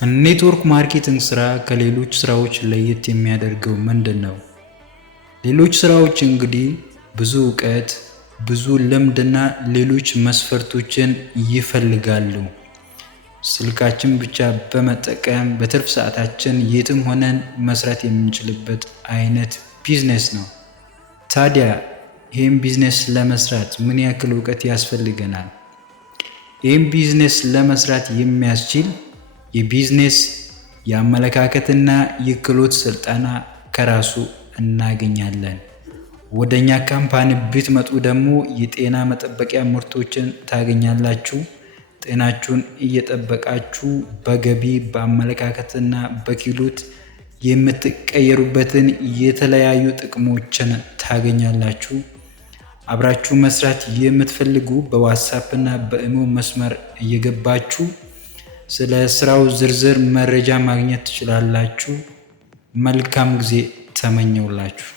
ኔትወርክ ማርኬቲንግ ስራ ከሌሎች ስራዎች ለየት የሚያደርገው ምንድነው? ሌሎች ስራዎች እንግዲህ ብዙ እውቀት፣ ብዙ ልምድና ሌሎች መስፈርቶችን ይፈልጋሉ። ስልካችን ብቻ በመጠቀም በትርፍ ሰዓታችን የትም ሆነን መስራት የምንችልበት አይነት ቢዝነስ ነው። ታዲያ ይህን ቢዝነስ ለመስራት ምን ያክል እውቀት ያስፈልገናል? ይህን ቢዝነስ ለመስራት የሚያስችል የቢዝነስ የአመለካከትና የክህሎት ስልጠና ከራሱ እናገኛለን። ወደኛ ካምፓኒ ብትመጡ ደግሞ የጤና መጠበቂያ ምርቶችን ታገኛላችሁ። ጤናችሁን እየጠበቃችሁ በገቢ በአመለካከትና በክህሎት የምትቀየሩበትን የተለያዩ ጥቅሞችን ታገኛላችሁ። አብራችሁ መስራት የምትፈልጉ በዋትስአፕ እና በኢሞ መስመር እየገባችሁ ስለ ስራው ዝርዝር መረጃ ማግኘት ትችላላችሁ። መልካም ጊዜ ተመኘውላችሁ።